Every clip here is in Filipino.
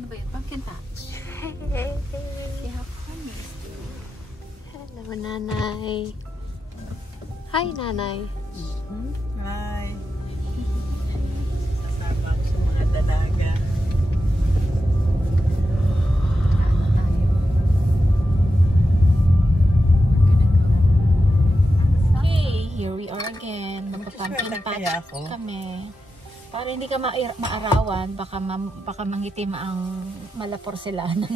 Ano ba yun? Pumpkin patch. See how funny is this? Hello, Nanay. Hi, Nanay. Hi. Sasama ko sa mga dalaga. Okay, here we are again. Magpa-pumpkin patch kami. Para hindi ka maarawan, baka mangitim ang malaporselana.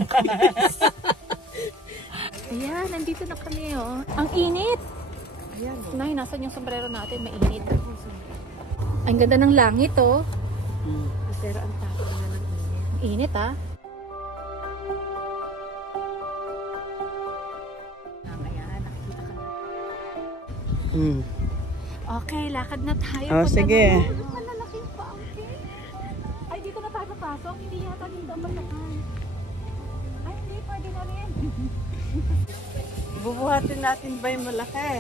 Ayan, nandito na kami, oh. Ang init! Ayan, oh. Nay, nasan yung sombrero natin? Mainit. Ang ganda ng langit, oh. Pero ang takot na ng init. Init, ah. Ayan, nakikita ka. Okay, lakad na tayo. Oh, sige. Malalaking pumpkin. Ay, dito na tayo papasok. Hindi yata dito ang malakan. Ay, hindi. Pwede na rin. Bubuhatin natin ba yung malaki?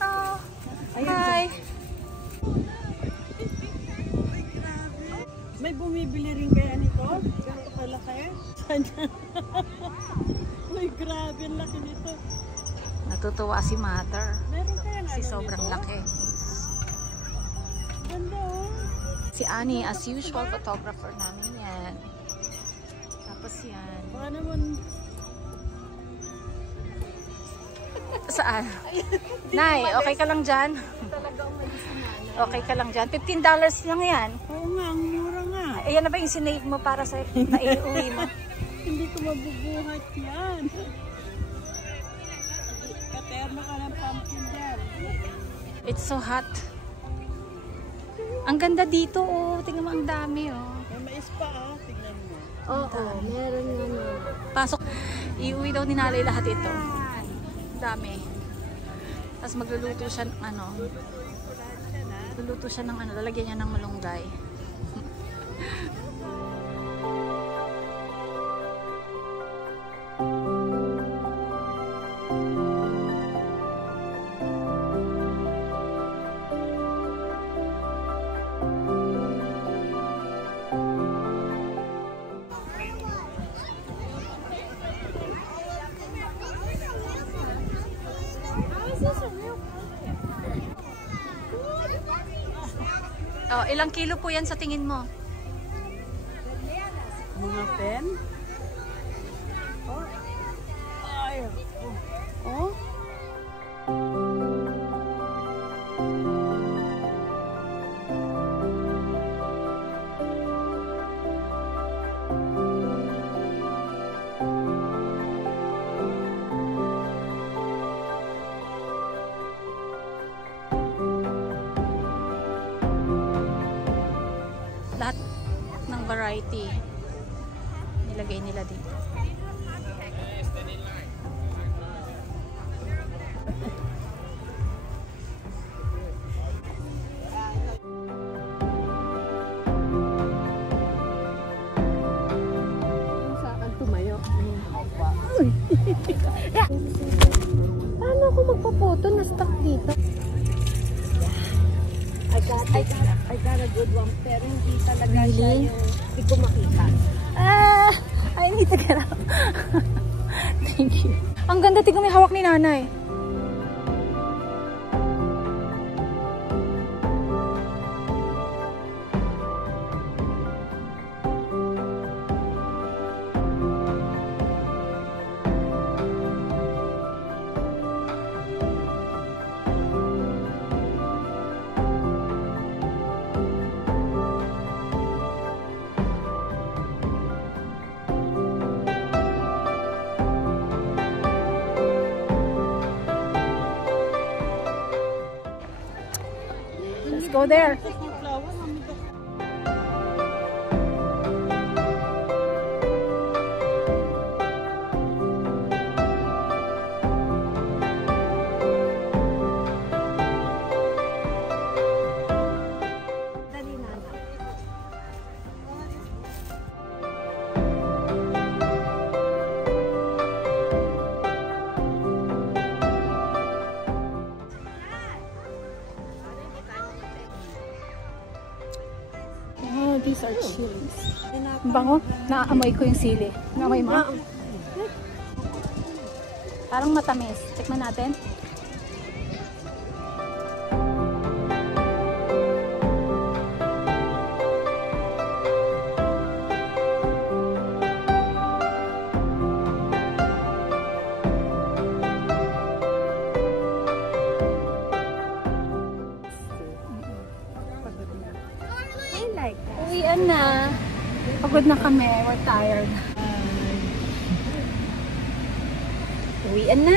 Oh, hi. May bumibili rin kaya nito? Ganito kalaki? Uy, grabe, ang laki nito. Natutuwa si Mother. Meron kaya Kasi sobrang laki. Ganda, oh. Si Annie, as usual, photographer namin yan. Tapos yan. Baka naman... Saan? Nay, okay ka lang dyan? Okay ka lang dyan? $15 lang yan. Oo nga, ang mura nga. Ayan na ba yung sinave mo para sa naiuwi mo? Hindi ko mabubuhat yan. Katerno ka ng pumpkin dyan. It's so hot. Ang ganda dito, oh. Tingnan mo, ang dami, oh. May mais pa, ah. Tingnan mo. Oo, meron nga na. Pasok. Iuwi daw ni Nalay lahat ito. Dami. Tapos magluluto siya ng ano. Luluto siya ng ano. Lalagyan niya ng malunggay. Oh, ilang kilo po yan sa tingin mo? Mga 10? Oh. Ay. Oh. Lahat ng variety nilagay nila dito. Sa akin tumayo. Paano ako magpapoto? Na-stuck dito. I got a good one, pero hindi talaga siya yung hindi ko makita. I need to get out. Thank you. Ang ganda, tingnan may hawak ni Nanay. Let's go there. These are chilies. Ang bango. Naaamoy ko yung sili. Naamoy mo? Parang matamis. Tikman natin. I like that. Uwian na. Pagod na kami. We're tired. Uwian na.